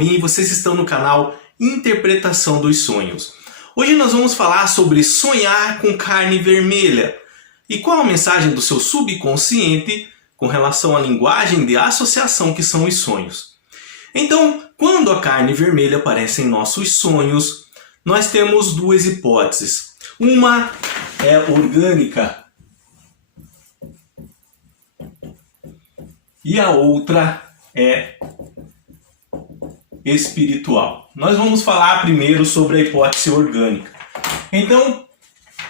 Robin e vocês estão no canal Interpretação dos Sonhos. Hoje nós vamos falar sobre sonhar com carne vermelha e qual a mensagem do seu subconsciente com relação à linguagem de associação que são os sonhos. Então, quando a carne vermelha aparece em nossos sonhos, nós temos duas hipóteses. Uma é orgânica e a outra é espiritual. Nós vamos falar primeiro sobre a hipótese orgânica. Então,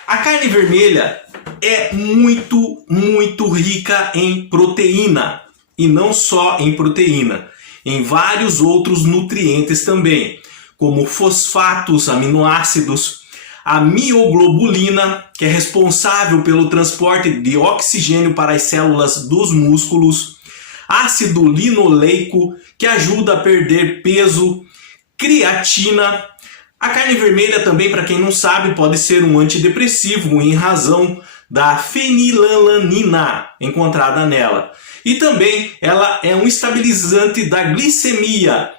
a carne vermelha é muito rica em proteína. E não só em proteína, em vários outros nutrientes também, como fosfatos, aminoácidos, a mioglobulina, que é responsável pelo transporte de oxigênio para as células dos músculos, ácido linoleico, que ajuda a perder peso, creatina. A carne vermelha também, para quem não sabe, pode ser um antidepressivo em razão da fenilalanina encontrada nela. E também ela é um estabilizante da glicemia,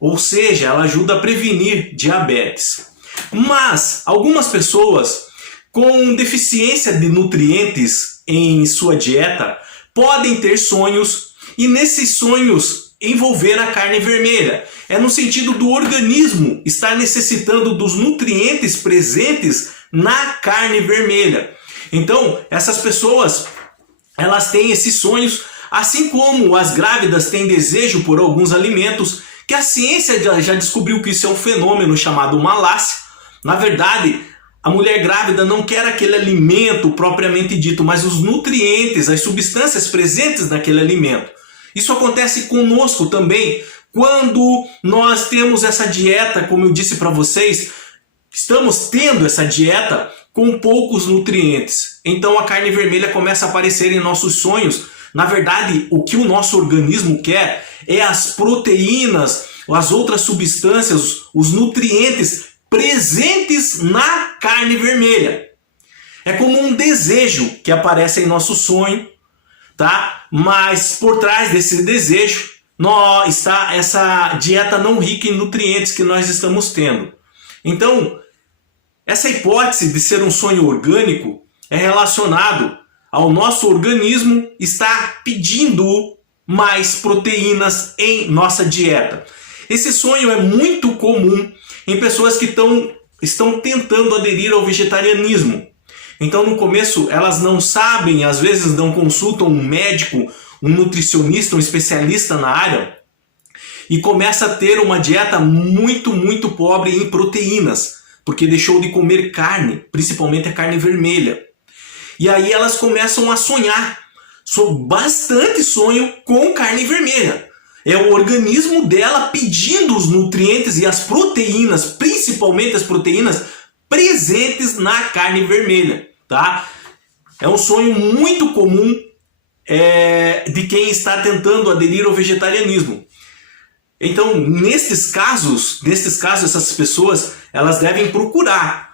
ou seja, ela ajuda a prevenir diabetes. Mas algumas pessoas com deficiência de nutrientes em sua dieta podem ter sonhos e nesses sonhos envolver a carne vermelha. É no sentido do organismo estar necessitando dos nutrientes presentes na carne vermelha. Então, essas pessoas, elas têm esses sonhos, assim como as grávidas têm desejo por alguns alimentos, que a ciência já descobriu que isso é um fenômeno chamado malácia. Na verdade, a mulher grávida não quer aquele alimento propriamente dito, mas os nutrientes, as substâncias presentes naquele alimento. Isso acontece conosco também, quando nós temos essa dieta, como eu disse para vocês, estamos tendo essa dieta com poucos nutrientes. Então a carne vermelha começa a aparecer em nossos sonhos. Na verdade, o que o nosso organismo quer é as proteínas, as outras substâncias, os nutrientes presentes na carne vermelha. É como um desejo que aparece em nosso sonho, tá? Mas por trás desse desejo está essa dieta não rica em nutrientes que nós estamos tendo. Então, essa hipótese de ser um sonho orgânico é relacionado ao nosso organismo estar pedindo mais proteínas em nossa dieta. Esse sonho é muito comum em pessoas que estão tentando aderir ao vegetarianismo. Então no começo elas não sabem, às vezes não consultam um médico, um nutricionista, um especialista na área e começa a ter uma dieta muito pobre em proteínas, porque deixou de comer carne, principalmente a carne vermelha. E aí elas começam a sonhar, bastante sonho com carne vermelha. É o organismo dela pedindo os nutrientes e as proteínas, principalmente as proteínas presentes na carne vermelha, tá? É um sonho muito comum de quem está tentando aderir ao vegetarianismo. Então, nesses casos, essas pessoas elas devem procurar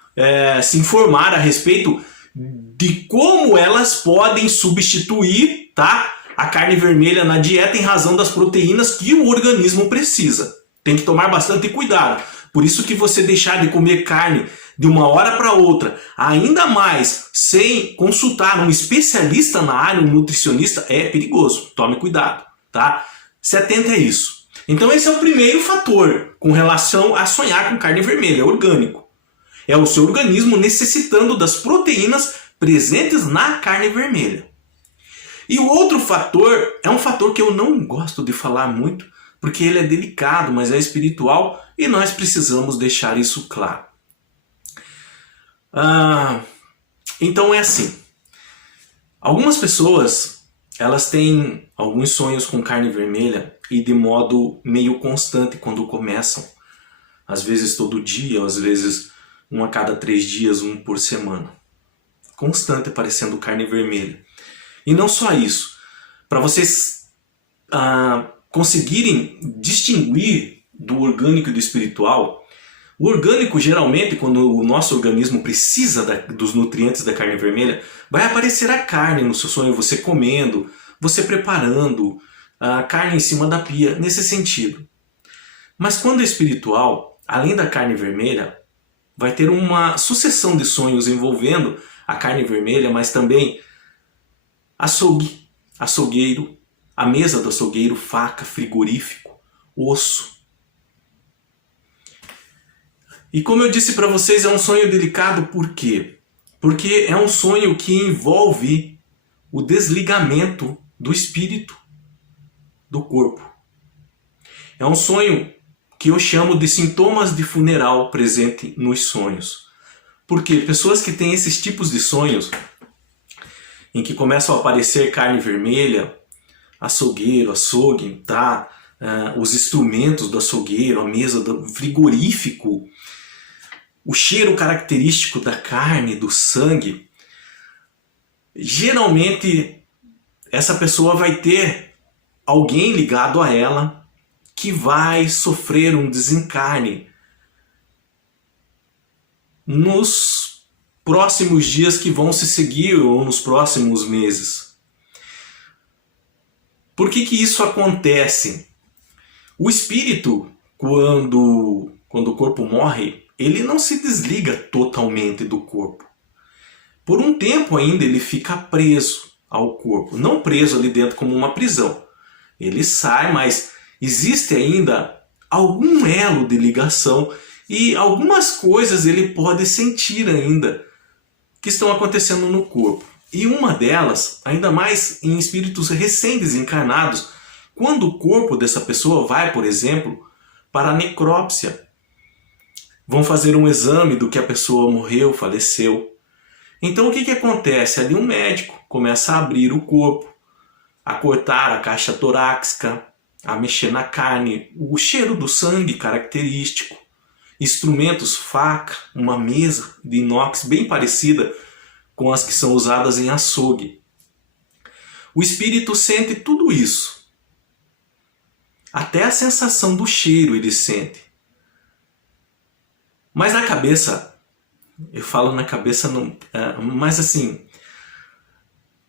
se informar a respeito de como elas podem substituir, tá, a carne vermelha na dieta em razão das proteínas que o organismo precisa. Tem que tomar bastante cuidado. Por isso que você deixar de comer carne de uma hora para outra, ainda mais sem consultar um especialista na área, um nutricionista, é perigoso. Tome cuidado, tá? Se atente a isso. Então esse é o primeiro fator com relação a sonhar com carne vermelha, orgânico. É o seu organismo necessitando das proteínas presentes na carne vermelha. E o outro fator é um fator que eu não gosto de falar muito, porque ele é delicado, mas é espiritual e nós precisamos deixar isso claro. Então é assim, algumas pessoas elas têm alguns sonhos com carne vermelha e de modo meio constante quando começam. Às vezes todo dia, às vezes um a cada 3 dias, um por semana. Constante aparecendo carne vermelha. E não só isso, para vocês conseguirem distinguir do orgânico e do espiritual, o orgânico geralmente, quando o nosso organismo precisa dos nutrientes da carne vermelha, vai aparecer a carne no seu sonho, você comendo, você preparando a carne em cima da pia, nesse sentido. Mas quando é espiritual, além da carne vermelha, vai ter uma sucessão de sonhos envolvendo a carne vermelha, mas também açougue, açougueiro, a mesa do açougueiro, faca, frigorífico, osso. E como eu disse para vocês, é um sonho delicado, por quê? Porque é um sonho que envolve o desligamento do espírito do corpo. É um sonho que eu chamo de sintomas de funeral presente nos sonhos. Porque pessoas que têm esses tipos de sonhos, em que começam a aparecer carne vermelha, açougueiro, açougue, tá? Os instrumentos do açougueiro, a mesa do frigorífico, o cheiro característico da carne, do sangue, geralmente essa pessoa vai ter alguém ligado a ela que vai sofrer um desencarne nos próximos dias que vão se seguir ou nos próximos meses. Por que que isso acontece? O espírito, quando o corpo morre, ele não se desliga totalmente do corpo. Por um tempo ainda ele fica preso ao corpo. Não preso ali dentro como uma prisão. Ele sai, mas existe ainda algum elo de ligação e algumas coisas ele pode sentir ainda que estão acontecendo no corpo. E uma delas, ainda mais em espíritos recém-desencarnados, quando o corpo dessa pessoa vai, por exemplo, para a necrópsia. Vão fazer um exame do que a pessoa morreu, faleceu. Então o que acontece? Ali um médico começa a abrir o corpo, a cortar a caixa torácica, a mexer na carne, o cheiro do sangue característico, instrumentos, faca, uma mesa de inox bem parecida com as que são usadas em açougue. O espírito sente tudo isso. Até a sensação do cheiro ele sente. Mas na cabeça, eu falo na cabeça, mas assim,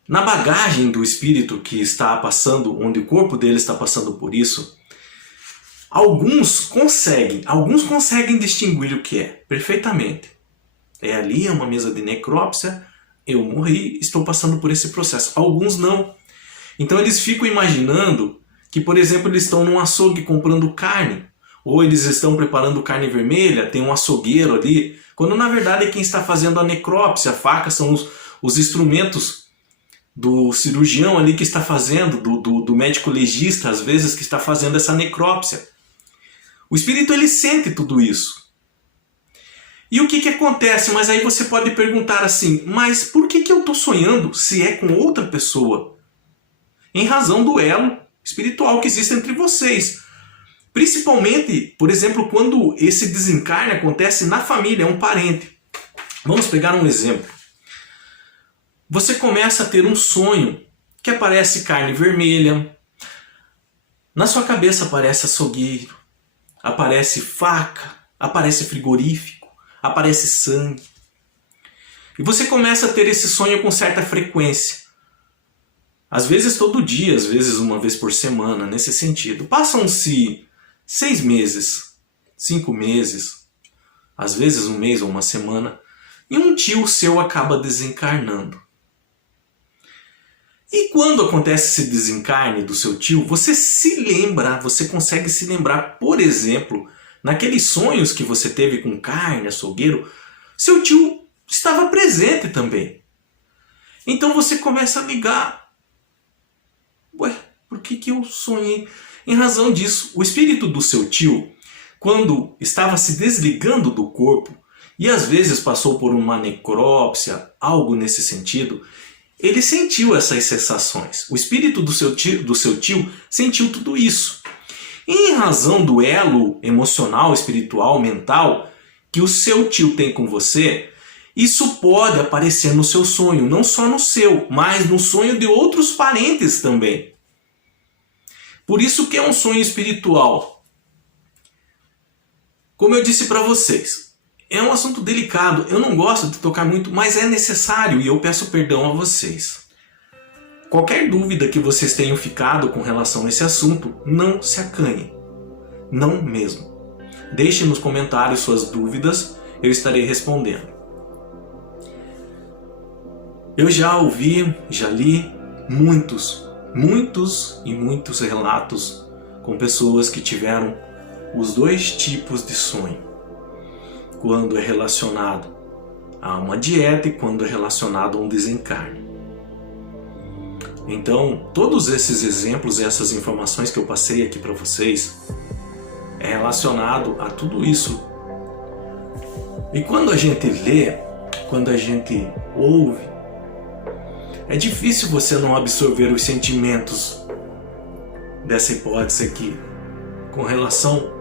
na bagagem do espírito que está passando, onde o corpo dele está passando por isso, alguns conseguem distinguir o que é, perfeitamente. É ali, é uma mesa de necrópsia, eu morri, estou passando por esse processo. Alguns não. Então eles ficam imaginando que, por exemplo, eles estão num açougue comprando carne, ou eles estão preparando carne vermelha, tem um açougueiro ali, quando na verdade quem está fazendo a necrópsia, a faca, são os instrumentos do cirurgião ali que está fazendo, do médico legista, às vezes, que está fazendo essa necrópsia. O espírito ele sente tudo isso. E o que acontece? Mas aí você pode perguntar assim, mas por que eu estou sonhando se é com outra pessoa? Em razão do elo espiritual que existe entre vocês. Principalmente, por exemplo, quando esse desencarne acontece na família, é um parente. Vamos pegar um exemplo. Você começa a ter um sonho que aparece carne vermelha, na sua cabeça aparece açougueiro, aparece faca, aparece frigorífico, aparece sangue. E você começa a ter esse sonho com certa frequência. Às vezes todo dia, às vezes uma vez por semana, nesse sentido. Passam-se 6 meses, 5 meses, às vezes um mês ou uma semana, e um tio seu acaba desencarnando. E quando acontece esse desencarne do seu tio, você se lembra, você consegue se lembrar, por exemplo, naqueles sonhos que você teve com carne, açougueiro, seu tio estava presente também. Então você começa a ligar. Ué, por que eu sonhei? Em razão disso, o espírito do seu tio, quando estava se desligando do corpo, e às vezes passou por uma necrópsia, algo nesse sentido, ele sentiu essas sensações. O espírito do seu tio sentiu tudo isso. E em razão do elo emocional, espiritual, mental, que o seu tio tem com você, isso pode aparecer no seu sonho, não só no seu, mas no sonho de outros parentes também. Por isso que é um sonho espiritual. Como eu disse para vocês, é um assunto delicado, eu não gosto de tocar muito, mas é necessário e eu peço perdão a vocês. Qualquer dúvida que vocês tenham ficado com relação a esse assunto, não se acanhem. Não mesmo. Deixe nos comentários suas dúvidas, eu estarei respondendo. Eu já ouvi, já li muitos relatos com pessoas que tiveram os dois tipos de sonho. Quando é relacionado a uma dieta e quando é relacionado a um desencarne. Então, todos esses exemplos, essas informações que eu passei aqui para vocês, é relacionado a tudo isso. E quando a gente lê, quando a gente ouve, é difícil você não absorver os sentimentos dessa hipótese aqui, com relação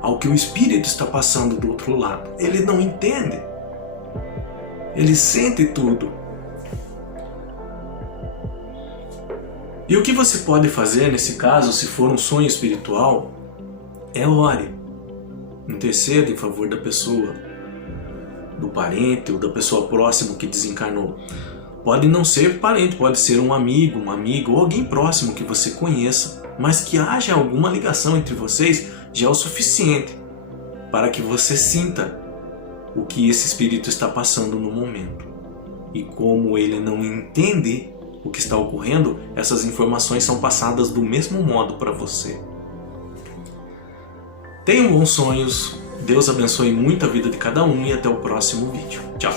ao que o espírito está passando do outro lado. Ele não entende. Ele sente tudo. E o que você pode fazer nesse caso, se for um sonho espiritual, é ore. Interceda em favor da pessoa, do parente ou da pessoa próxima que desencarnou. Pode não ser parente, pode ser um amigo, uma amiga ou alguém próximo que você conheça, mas que haja alguma ligação entre vocês já é o suficiente para que você sinta o que esse espírito está passando no momento. E como ele não entende o que está ocorrendo, essas informações são passadas do mesmo modo para você. Tenham bons sonhos, Deus abençoe muito a vida de cada um e até o próximo vídeo. Tchau!